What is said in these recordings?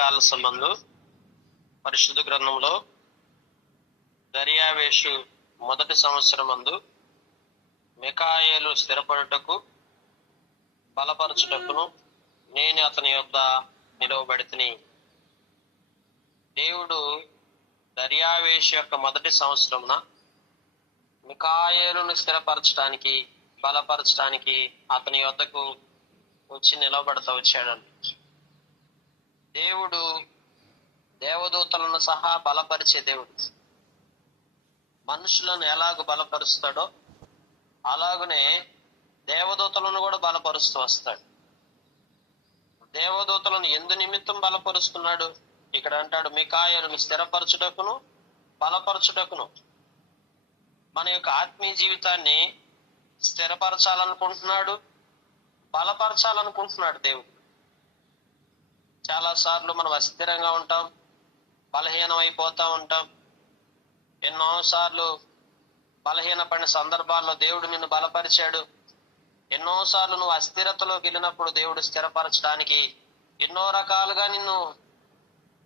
ఉదయకాల సంబంధు పరిశుద్ధ గ్రంథంలో దర్యావేషు మొదటి సంవత్సరమందు మికాయేలు స్థిరపడుటకు బలపరచుటకును నేను అతని యొద్ద నిలవబడితిని. దేవుడు దర్యావేషు యొక్క మొదటి సంవత్సరమున మికాయేలును స్థిరపరచడానికి బలపరచడానికి అతని యొద్దకు వచ్చి నిలబడతా వచ్చాడండి. దేవుడు దేవదూతలను సహా బలపరిచే దేవుడు. మనుషులను ఎలాగ బలపరుస్తాడో అలాగనే దేవదూతలను కూడా బలపరుస్తూ వస్తాడు. దేవదూతలను ఎందు నిమిత్తం బలపరుస్తున్నాడు? ఇక్కడ అంటాడు మికాయేలును స్థిరపరచుటకును బలపరచుటకును. మన యొక్క ఆత్మీయ జీవితాన్ని స్థిరపరచాలనుకుంటున్నాడు, బలపరచాలనుకుంటున్నాడు దేవుడు. చాలా సార్లు మనం అస్థిరంగా ఉంటాం, బలహీనం అయిపోతా ఉంటాం. ఎన్నోసార్లు బలహీనపడిన సందర్భాల్లో దేవుడు నిన్ను బలపరిచాడు. ఎన్నోసార్లు నువ్వు అస్థిరతలోకి వెళ్ళినప్పుడు దేవుడు స్థిరపరచడానికి ఎన్నో రకాలుగా నిన్ను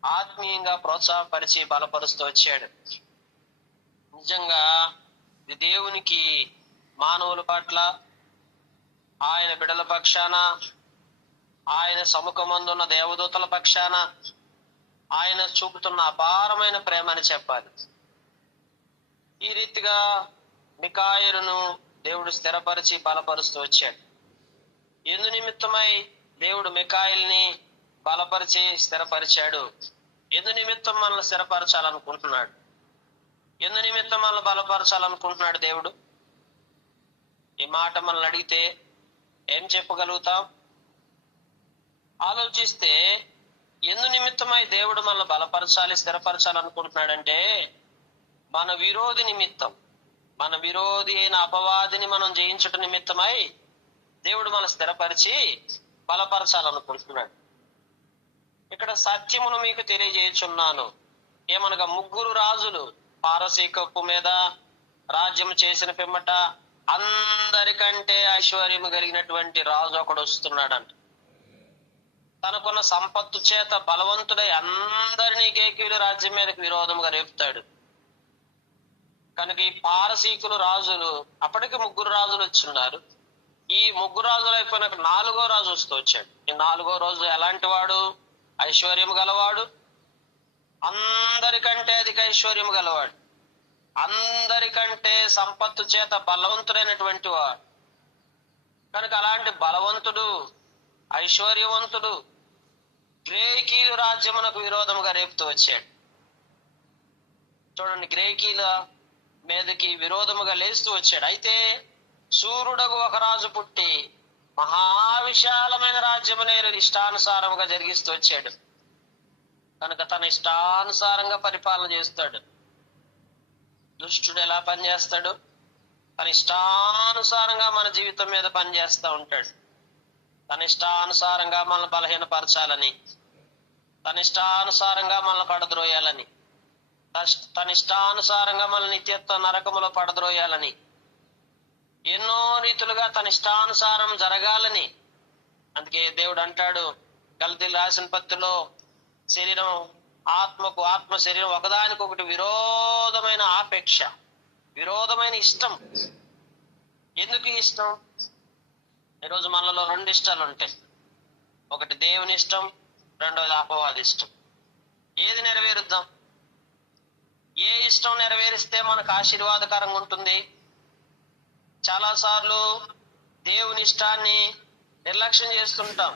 ఆత్మీయంగా ప్రోత్సాహపరిచి బలపరుస్తూ వచ్చాడు. నిజంగా ఇది దేవునికి మానవుల పట్ల, ఆయన బిడ్డల పక్షాన, ఆయన సముఖమందున్న దేవదూతల పక్షాన ఆయన చూపుతున్న అపారమైన ప్రేమ అని చెప్పాలి. ఈ రీతిగా మికాయేలును దేవుడు స్థిరపరిచి బలపరుస్తూ వచ్చాడు. ఎందు నిమిత్తమై దేవుడు మికాయేలుని బలపరిచి స్థిరపరిచాడు? ఎందు నిమిత్తం మనల్ని స్థిరపరచాలనుకుంటున్నాడు? ఎందు నిమిత్తం మనల్ని బలపరచాలనుకుంటున్నాడు దేవుడు? ఈ మాట మనల్ని అడిగితే ఏం చెప్పగలుగుతాం? ఆలోచిస్తే ఎందు నిమిత్తమై దేవుడు మనల్ని బలపరచాలి, స్థిరపరచాలనుకుంటున్నాడంటే మన విరోధి నిమిత్తం, మన విరోధి అయిన అపవాదిని మనం జయించుట నిమిత్తమై దేవుడు మన స్థిరపరిచి బలపరచాలనుకుంటున్నాడు. ఇక్కడ సత్యమును మీకు తెలియజేయుచున్నాను. ఏమనగా ముగ్గురు రాజులు పారసీకప్పు మీద రాజ్యం చేసిన పిమ్మట అందరికంటే ఐశ్వర్యము కలిగినటువంటి రాజు ఒకడు వస్తున్నాడంట. తనకున్న సంపత్తు చేత బలవంతుడై అందరినీ కేకీలు రాజ్యం మీదకి విరోధముగా రేపుతాడు. కనుక ఈ పారసీకులు రాజులు, అప్పటికి ముగ్గురు రాజులు వచ్చిన్నారు. ఈ ముగ్గురు రాజులు అయిపోయినాక నాలుగో రాజు వస్తూ వచ్చాడు. ఈ నాలుగో రోజు ఎలాంటి వాడు? ఐశ్వర్యము గలవాడు, అందరికంటే అధిక ఐశ్వర్యము గలవాడు, అందరికంటే సంపత్తు చేత బలవంతుడైనటువంటి వాడు. కనుక అలాంటి బలవంతుడు, ఐశ్వర్యవంతుడు గ్రేకీలు రాజ్యమునకు విరోధముగా రేపుతూ వచ్చాడు. చూడండి, గ్రేకీల మీదకి విరోధముగా లేస్తూ వచ్చాడు. అయితే సూర్యుడకు ఒక రాజు పుట్టి మహావిశాలమైన రాజ్యమునే ఇష్టానుసారముగా జరిగిస్తూ వచ్చాడు. కనుక తన ఇష్టానుసారంగా పరిపాలన చేస్తాడు. దుష్టుడు ఎలా పనిచేస్తాడు? తన ఇష్టానుసారంగా మన జీవితం మీద పనిచేస్తూ ఉంటాడు. తన ఇష్టానుసారంగా మనల్ని బలహీనపరచాలని, తన ఇష్టానుసారంగా మనల్ని పడద్రోయాలని, తన ఇష్టానుసారంగా మనల్ని నిత్యత్వ నరకములో పడద్రోయాలని, ఎన్నో రీతులుగా తన ఇష్టానుసారం జరగాలని. అందుకే దేవుడు అంటాడు గలతీయులకు రాసిన పత్రికలో, శరీరం ఆత్మకు, ఆత్మ శరీరం ఒకదానికొకటి విరోధమైన ఆపేక్ష, విరోధమైన ఇష్టం. ఎందుకు ఇష్టం? ఈరోజు మనలో రెండు ఇష్టాలు ఉంటాయి. ఒకటి దేవుని ఇష్టం, రెండోది అపవాది ఇష్టం. ఏది నెరవేరుద్దాం? ఏ ఇష్టం నెరవేరిస్తే మనకు ఆశీర్వాదకరంగా ఉంటుంది? చాలా సార్లు దేవుని ఇష్టాన్ని నిర్లక్ష్యం చేస్తుంటాం.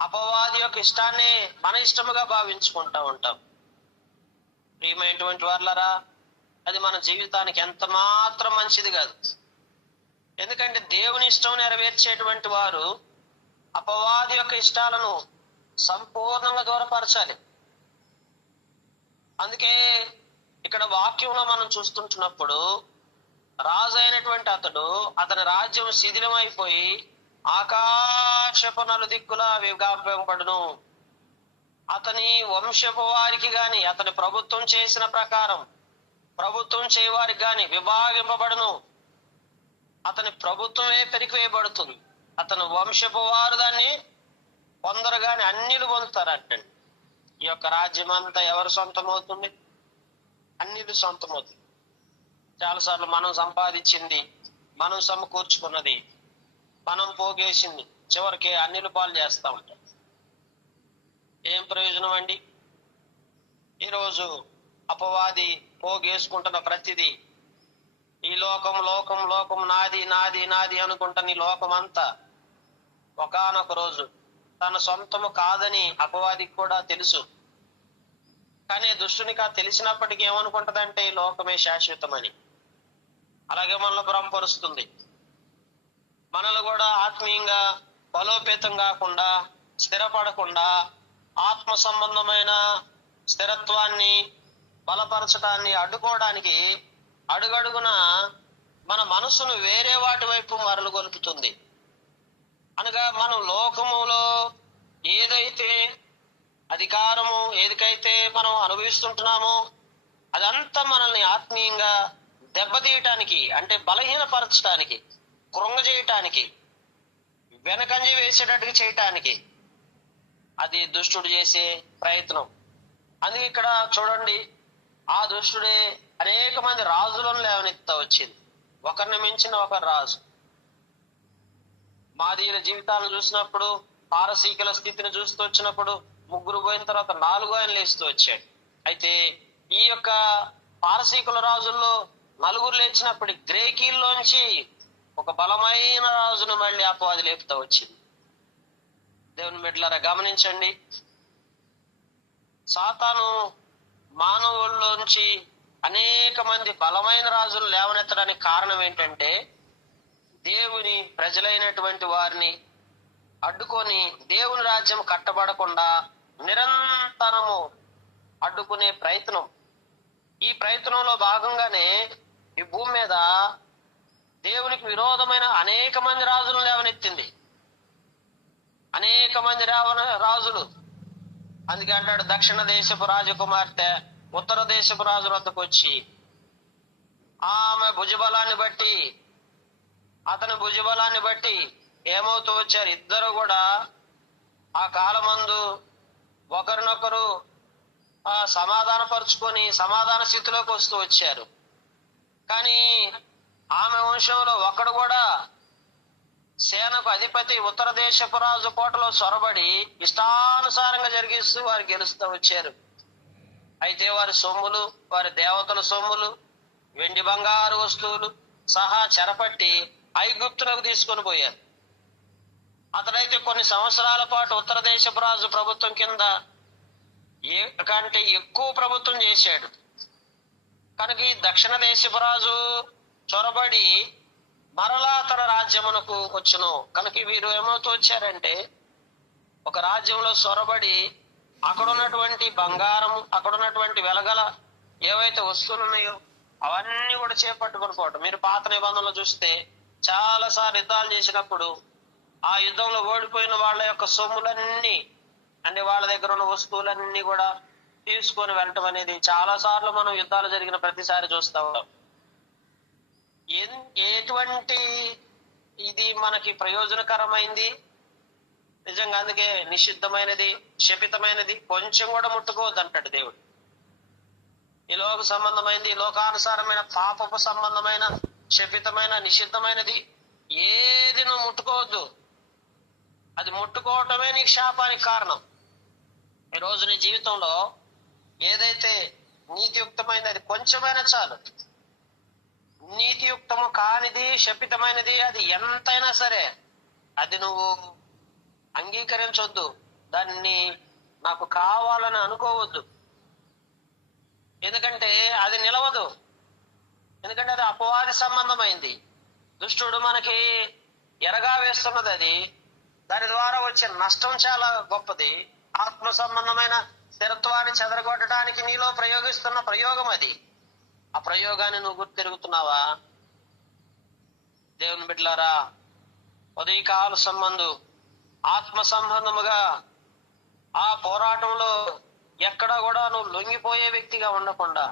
అపవాది యొక్క ఇష్టాన్ని మన ఇష్టముగా భావించుకుంటా ఉంటాం. ప్రియమైనటువంటి వారలారా, అది మన జీవితానికి ఎంత మాత్రం మంచిది కాదు. ఎందుకంటే దేవుని ఇష్టం నెరవేర్చేటువంటి వారు అపవాది యొక్క ఇష్టాలను సంపూర్ణంగా దూరపరచాలి. అందుకే ఇక్కడ వాక్యంలో మనం చూస్తుంటున్నప్పుడు రాజు అయినటువంటి అతని రాజ్యం శిథిలం అయిపోయి ఆకాశపు నలుదిక్కులా విగాపడును. అతని వంశపు వారికి గాని, అతని ప్రభుత్వం చేసిన ప్రకారం ప్రభుత్వం చేయవారికి గాని విభాగింపబడును. అతని ప్రభుత్వమే పెరిగివేయబడుతుంది. అతని వంశపు వారు దాన్ని కొందరు గాని అన్యులు పొందుతారంటండి. ఈ యొక్క రాజ్యం అంతా ఎవరు సొంతమవుతుంది? అన్యులు సొంతమవుతుంది. చాలాసార్లు మనం సంపాదించింది, మనం సమకూర్చుకున్నది, మనం పోగేసింది చివరికి అన్యులు పాలు చేస్తా ఉంటాం. ఏం ప్రయోజనం అండి? ఈరోజు అపవాది పోగేసుకుంటున్న ప్రతిదీ ఈ లోకం లోకం లోకం నాది నాది నాది అనుకుంటున్న ఈ లోకం అంతా ఒకానొక రోజు తన సొంతము కాదని అపవాదికి కూడా తెలుసు. కానీ దుష్టునికి తెలిసినప్పటికీ ఏమనుకుంటదంటే ఈ లోకమే శాశ్వతమని. అలాగే మనల్ని భ్రమపరుస్తుంది. మనల్ని కూడా ఆత్మీయంగా బలోపేతం కాకుండా, స్థిరపడకుండా, ఆత్మ సంబంధమైన స్థిరత్వాన్ని బలపరచడాన్ని అడ్డుకోవడానికి అడుగడుగున మన మనసును వేరే వాటి వైపు మరలు గొలుపుతుంది. అనగా మనం లోకములో ఏదైతే అధికారము, ఏదికైతే మనం అనుభవిస్తుంటున్నామో అదంతా మనల్ని ఆత్మీయంగా దెబ్బతీయటానికి, అంటే బలహీనపరచడానికి, కృంగజేయటానికి, వెనకంజ వేసేటట్టుగా చేయటానికి అది దుష్టుడు చేసే ప్రయత్నం. అందుకే ఇక్కడ చూడండి, ఆ దుష్టుడే అనేక మంది రాజులను లేవనెత్తా వచ్చింది. ఒకరిని మించిన ఒకరు రాజు. మాదీయుల జీవితాలను చూసినప్పుడు, పారసీకుల స్థితిని చూస్తూ వచ్చినప్పుడు 3 పోయిన తర్వాత 4 ఆయన లేస్తూ వచ్చాడు. అయితే ఈ యొక్క పారసీకుల రాజుల్లో 4 లేచినప్పుడు గ్రేకీల్లోంచి ఒక బలమైన రాజును మళ్ళీ అపవాది లేపుతా వచ్చింది. దేవుని బిడ్డలారా గమనించండి, సాతాను మానవుల్లోంచి అనేక మంది బలమైన రాజులు లేవనెత్తడానికి కారణం ఏంటంటే దేవుని ప్రజలైనటువంటి వారిని అడ్డుకొని దేవుని రాజ్యం కట్టబడకుండా నిరంతరము అడ్డుకునే ప్రయత్నం. ఈ ప్రయత్నంలో భాగంగానే ఈ భూమి మీద దేవునికి విరోధమైన అనేక మంది రాజులను లేవనెత్తింది. అనేక మంది రాజులు. అందుకే అంటాడు, దక్షిణ దేశపు రాజకుమార్తె ఉత్తర దేశపు రాజు వద్దకు వచ్చి ఆమె భుజబలాన్ని బట్టి, అతని భుజబలాన్ని బట్టి ఏమవుతూ వచ్చారు? ఇద్దరు కూడా ఆ కాలమందు ఒకరినొకరు సమాధానపరుచుకొని సమాధాన స్థితిలోకి వస్తూ వచ్చారు. కానీ ఆమె వంశంలో ఒకడు కూడా సేనకు అధిపతి ఉత్తర దేశపు రాజు కోటలో చొరబడి ఇష్టానుసారంగా జరిగిస్తూ వారు గెలుస్తూ వచ్చారు. అయితే వారి సొమ్ములు, వారి దేవతల సొమ్ములు, వెండి బంగారు వస్తువులు సహా చెరపట్టి ఐగుప్తులకు తీసుకొని పోయారు. అతడైతే కొన్ని సంవత్సరాల పాటు ఉత్తర దేశపు రాజు ప్రభుత్వం కింద కంటే ఎక్కువ ప్రభుత్వం చేశాడు. కనుక ఈ దక్షిణ దేశపు రాజు చొరబడి మరలా తన రాజ్యమునకు వచ్చును. కనుక వీరు ఏమవుతూ వచ్చారంటే ఒక రాజ్యంలో చొరబడి అక్కడ ఉన్నటువంటి బంగారం, అక్కడ ఉన్నటువంటి వెలగల ఏవైతే వస్తువులు ఉన్నాయో అవన్నీ కూడా చేపట్టుకుని పోవటం. మీరు పాత నిబంధనలు చూస్తే చాలా సార్లు యుద్ధాలు చేసినప్పుడు ఆ యుద్ధంలో ఓడిపోయిన వాళ్ళ యొక్క సొమ్ములన్నీ, అంటే వాళ్ళ దగ్గర ఉన్న వస్తువులన్నీ కూడా తీసుకొని వెళ్ళటం అనేది చాలా సార్లు మనం యుద్ధాలు జరిగిన ప్రతిసారి చూస్తా ఉంటాం. ఎటువంటి ఇది మనకి ప్రయోజనకరమైంది నిజంగా. అందుకే నిషిద్ధమైనది, శపితమైనది కొంచెం కూడా ముట్టుకోవద్దు అంటాడు దేవుడు. ఈ లోక సంబంధమైనది, లోకానుసారమైన పాపపు సంబంధమైన శపితమైన నిషిద్ధమైనది ఏది నువ్వు ముట్టుకోవద్దు. అది ముట్టుకోవటమే నీకు శాపానికి కారణం. ఈరోజు నీ జీవితంలో ఏదైతే నీతియుక్తమైనది అది కొంచెమైనా చాలు. నీతియుక్తము కానిది, శపితమైనది అది ఎంతైనా సరే అది నువ్వు అంగీకరించొద్దు. దాన్ని నాకు కావాలని అనుకోవద్దు. ఎందుకంటే అది నిలవదు. ఎందుకంటే అది అపవాది సంబంధమైంది. దుష్టుడు మనకి ఎరగా వేస్తున్నది అది. దాని ద్వారా వచ్చే నష్టం చాలా గొప్పది. ఆత్మ సంబంధమైన స్థిరత్వాన్ని చెదరగొట్టడానికి నీలో ప్రయోగిస్తున్న ప్రయోగం అది. ఆ ప్రయోగాన్ని నువ్వు గుర్తిరుగుతున్నావా? దేవుని బిడ్డలారా, ఉదయకాల సంబంధు ఆత్మ సంబంధముగా ఆ పోరాటంలో ఎక్కడ కూడా నువ్వు లొంగిపోయే వ్యక్తిగా ఉండకుండా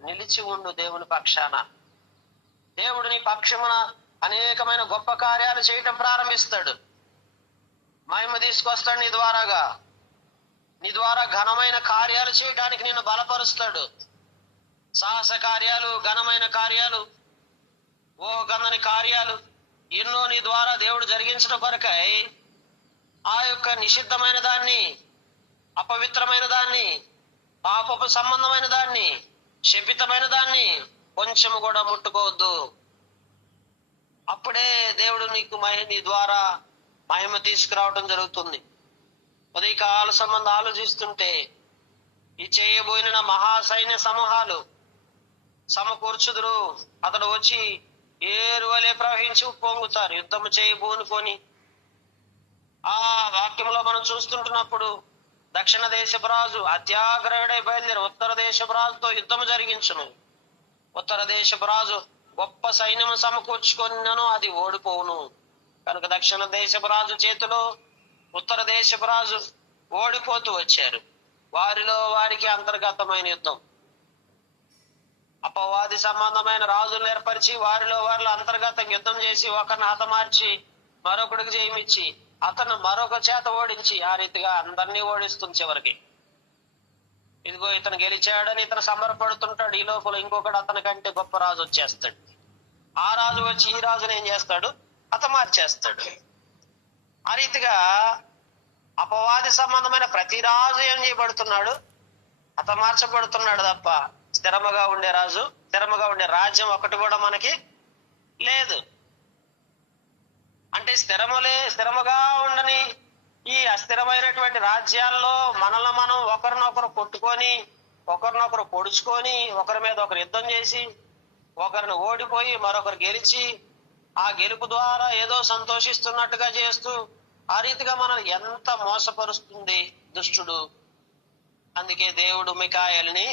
నిలిచి ఉండు దేవుని పక్షాన. దేవుడిని పక్షమున అనేకమైన గొప్ప కార్యాలు చేయటం ప్రారంభిస్తాడు. మహిమ తీసుకొస్తాడు నీ ద్వారా ఘనమైన కార్యాలు చేయడానికి నిన్ను బలపరుస్తాడు. సాహస కార్యాలు, ఘనమైన కార్యాలు, గందని కార్యాలు ఎన్నో నీ ద్వారా దేవుడు జరిగించడం కొరకై ఆ యొక్క నిషిద్ధమైన దాన్ని, అపవిత్రమైన దాన్ని, పాపపు సంబంధమైన దాన్ని, శపితమైన దాన్ని కొంచెము కూడా ముట్టుకోవద్దు. అప్పుడే దేవుడు నీ ద్వారా మహిమ తీసుకురావడం జరుగుతుంది. ఉదయకాల సంబంధం ఆలోచిస్తుంటే ఈ చేయబోయిన మహాసైన్య సమూహాలు సమకూర్చుదురు. అతడు వచ్చి ఏరు వలె ప్రవహించి పొంగుతారు. యుద్ధము చేయబోనుకొని ఆ వాక్యంలో మనం చూస్తుంటున్నప్పుడు దక్షిణ దేశపు రాజు అత్యాగ్రహుడై బయలుదేరి ఉత్తర దేశపు రాజుతో యుద్ధము జరిగించును. ఉత్తర దేశపు రాజు గొప్ప సైన్యము సమకూర్చుకొనినను అది ఓడిపోవును. కనుక దక్షిణ దేశపు రాజు చేతిలో ఉత్తర దేశపు రాజు ఓడిపోతూ వచ్చారు. వారిలో వారికి అంతర్గతమైన యుద్ధం. అపవాది సంబంధమైన రాజులను ఏర్పరిచి వారిలో వారిలో అంతర్గతం యుద్ధం చేసి ఒకరిని హతమార్చి మరొకడికి జయమిచ్చి అతను మరొక చేత ఓడించి ఆ రీతిగా అందరినీ ఓడిస్తుంది. చివరికి ఇదిగో ఇతను గెలిచాడని ఇతను సంబరపడుతుంటాడు. ఈ లోపల ఇంకొకడు అతని కంటే గొప్ప రాజు వచ్చేస్తాడు. ఆ రాజు వచ్చి ఈ రాజుని ఏం చేస్తాడు? హతమార్చేస్తాడు. ఆ రీతిగా అపవాది సంబంధమైన ప్రతి రాజు ఏం చేయబడుతున్నాడు? హతమార్చబడుతున్నాడు తప్ప స్థిరముగా ఉండే రాజు, స్థిరముగా ఉండే రాజ్యం ఒకటి కూడా మనకి లేదు. అంటే స్థిరముగా ఉండని ఈ అస్థిరమైనటువంటి రాజ్యాల్లో మనల్ని మనం ఒకరినొకరు కొట్టుకొని, ఒకరినొకరు పొడుచుకొని, ఒకరి మీద ఒకరు యుద్ధం చేసి, ఒకరిని ఓడిపోయి మరొకరు గెలిచి ఆ గెలుపు ద్వారా ఏదో సంతోషిస్తున్నట్టుగా చేస్తూ ఆ రీతిగా మనం ఎంత మోసపరుస్తుంది దుష్టుడు. అందుకే దేవుడు మికాయేలుని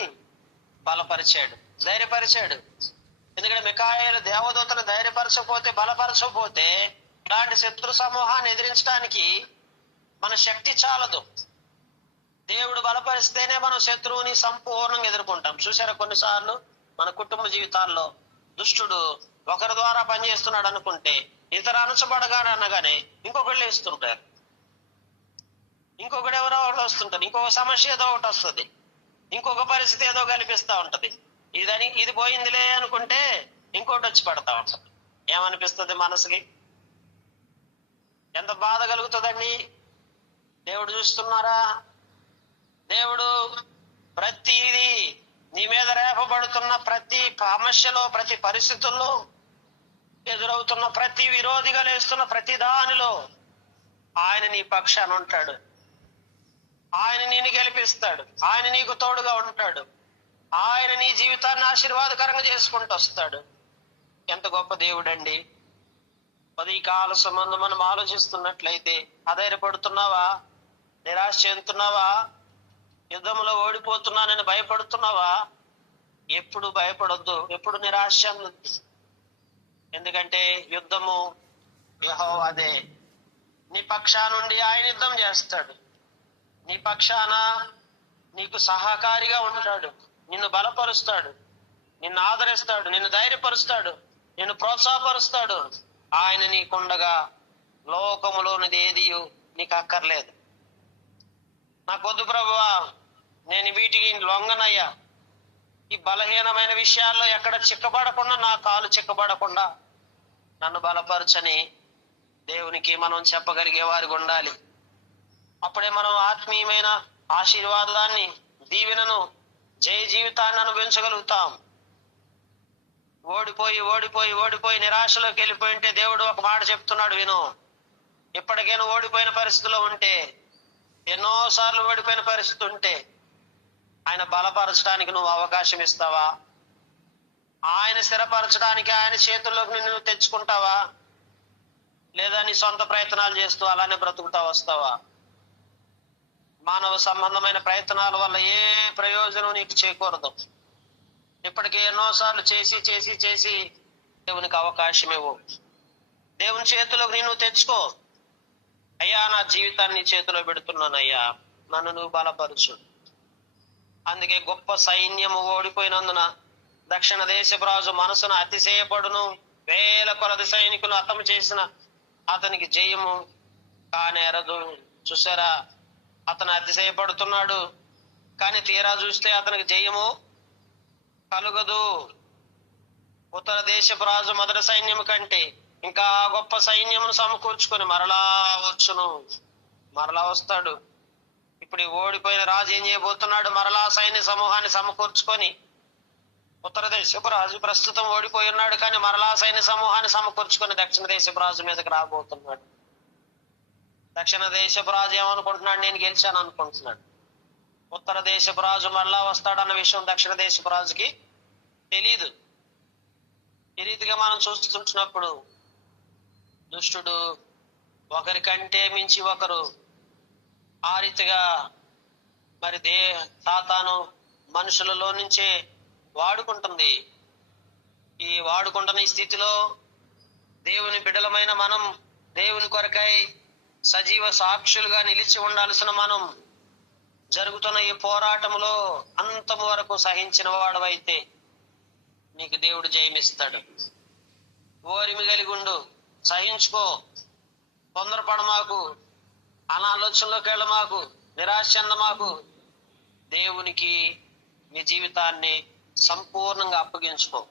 బలపరిచాడు, ధైర్యపరిచాడు. ఎందుకంటే మికాయేలు దేవదూతలు బలపరచకపోతే ఇలాంటి శత్రు సమూహాన్ని ఎదిరించడానికి మన శక్తి చాలదు. దేవుడు బలపరిస్తేనే మనం శత్రువుని సంపూర్ణంగా ఎదుర్కొంటాం. చూసారా, కొన్నిసార్లు మన కుటుంబ జీవితాల్లో దుష్టుడు ఒకరి ద్వారా పనిచేస్తున్నాడు అనుకుంటే ఇతర అనగానే ఇంకొకళ్ళు వేస్తుంటారు, ఇంకొకటి ఎవరో ఒకటి వస్తుంటారు, ఇంకొక సమస్య ఏదో ఒకటి వస్తుంది, ఇంకొక పరిస్థితి ఏదో కల్పిస్తా ఉంటది. ఇది పోయిందిలే అనుకుంటే ఇంకోటి వచ్చి పడతా ఉంటది. ఏమనిపిస్తుంది మనసుకి? ఎంత బాధ కలుగుతుందండి. దేవుడు చూస్తున్నారా? దేవుడు ప్రతిదీ నీ మీద రేపబడుతున్న ప్రతి సమస్యలో, ప్రతి పరిస్థితుల్లో, ఎదురవుతున్న ప్రతి విరోధిగా లేస్తున్న ప్రతి దానిలో ఆయన నీ పక్షాన ఉంటాడు. ఆయన నిన్ను గెలిపిస్తాడు. ఆయన నీకు తోడుగా ఉంటాడు. ఆయన నీ జీవితాన్ని ఆశీర్వాదకరంగా చేసుకుంటూ వస్తాడు. ఎంత గొప్ప దేవుడండి. ఈ కాల సంబంధం మనం ఆలోచిస్తున్నట్లయితే అధైర్యపడుతున్నావా? నిరాశ చెందుతున్నావా? యుద్ధంలో ఓడిపోతున్నానని భయపడుతున్నావా? ఎప్పుడు భయపడొద్దు, ఎప్పుడు నిరాశ చెందొద్దు. ఎందుకంటే యుద్ధము యెహోవాదే. నీ పక్షా నుండి ఆయన యుద్ధం చేస్తాడు. నీ పక్షాన నీకు సహకారిగా ఉంటాడు. నిన్ను బలపరుస్తాడు, నిన్ను ఆదరిస్తాడు, నిన్ను ధైర్యపరుస్తాడు, నిన్ను ప్రోత్సాహపరుస్తాడు. ఆయన నీకుండగా లోకములోనిది ఏది నీకు అక్కర్లేదు. నాకొద్దు ప్రభువా, నేను వీటికి లొంగనయ్యా, ఈ బలహీనమైన విషయాల్లో ఎక్కడ చిక్కబడకుండా, నా కాలు చిక్కబడకుండా నన్ను బలపరచని దేవునికి మనం చెప్పగలిగే వారికి ఉండాలి. అప్పుడే మనం ఆత్మీయమైన ఆశీర్వాదాన్ని, దీవెనను, జయ జీవితాన్ని అనుభవించగలుగుతాం. ఓడిపోయి నిరాశలోకి వెళ్ళిపోయి ఉంటే దేవుడు ఒక మాట చెప్తున్నాడు, విను. ఇప్పటికైనా ఓడిపోయిన పరిస్థితిలో ఉంటే, ఎన్నోసార్లు ఓడిపోయిన పరిస్థితి ఉంటే ఆయన బలపరచడానికి నువ్వు అవకాశం ఇస్తావా? ఆయన స్థిరపరచడానికి ఆయన చేతుల్లోకి నిన్ను తెచ్చుకుంటావా? లేదా నీ సొంత ప్రయత్నాలు చేస్తూ అలానే బ్రతుకుతా వస్తావా? మానవ సంబంధమైన ప్రయత్నాల వల్ల ఏ ప్రయోజనం నీకు చేకూరదు. ఇప్పటికే ఎన్నోసార్లు చేసి దేవునికి అవకాశం ఇవ్వు. దేవుని చేతిలోకి నిన్ను తెచ్చుకో. అయ్యా, నా జీవితాన్ని నీ చేతిలో పెడుతున్నానయ్యా, నన్ను నువ్వు బలపరచు. అందుకే గొప్ప సైన్యము ఓడిపోయినందున దక్షిణ దేశపు రాజు మనసును అతిశయపడును. వేల కొలది సైనికులు హతము చేసిన అతనికి జయము కానీ ఎరదు. చూసారా, అతను అతిశయపడుతున్నాడు, కానీ తీరా చూస్తే అతనికి జయము కలుగదు. ఉత్తర దేశపు రాజు మొదటి సైన్యం కంటే ఇంకా గొప్ప సైన్యమును సమకూర్చుకొని మరలా వచ్చును. మరలా వస్తాడు. ఇప్పుడు ఓడిపోయిన రాజు ఏం చేయబోతున్నాడు? మరలా సైన్య సమూహాన్ని సమకూర్చుకొని, ఉత్తర దేశపు రాజు ప్రస్తుతం ఓడిపోయి ఉన్నాడు, కానీ మరలా సైన్య సమూహాన్ని సమకూర్చుకొని దక్షిణ దేశపు రాజు మీదకి రాబోతున్నాడు. దక్షిణ దేశపు రాజు ఏమనుకుంటున్నాడు? నేను గెలిచాను అనుకుంటున్నాడు. ఉత్తర దేశపు రాజు మరలా వస్తాడన్న విషయం దక్షిణ దేశపు రాజుకి తెలీదు. ఈ రీతిగా మనం చూస్తుంటున్నప్పుడు దుష్టుడు ఒకరికంటే మించి ఒకరు ఆ రీతిగా మరి సాతాను మనుషులలో నుంచే వాడుకుంటుంది. ఈ వాడుకుంటున్న ఈ స్థితిలో దేవుని బిడ్డలమైన మనం దేవుని కొరకై సజీవ సాక్షులుగా నిలిచి ఉండాల్సిన మనం జరుగుతున్న ఈ పోరాటంలో అంతము వరకు సహించిన వాడవైతే నీకు దేవుడు జయమిస్తాడు. ఓరిమి కలిగి ఉండు, సహించుకో, తొందరపడమాకు, అనాలోచనలోకి వెళ్ళమాకు, నిరాశ చెందమాకు. దేవునికి నీ జీవితాన్ని సంపూర్ణంగా అప్పగించుకో.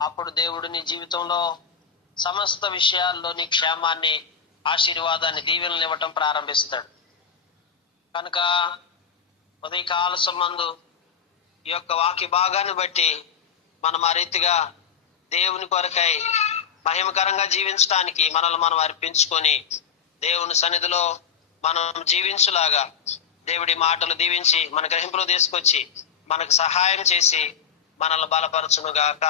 అప్పుడు దేవుడు నీ జీవితంలో సమస్త విషయాల్లో నీ క్షేమాన్ని, ఆశీర్వాదాన్ని, దీవెనలు ఇవ్వటం ప్రారంభిస్తాడు. కనుక ఉదయకాల సంబంధు ఈ యొక్క వాక్య భాగాన్ని బట్టి మనం ఆ రీతిగా దేవుని కొరకై మహిమకరంగా జీవించడానికి మనల్ని మనం అర్పించుకొని దేవుని సన్నిధిలో మనం జీవించులాగా దేవుడి మాటలు దీవించి మన గ్రహింపులో తీసుకొచ్చి మనకు సహాయం చేసి మనల్ని బలపరచునుగాక.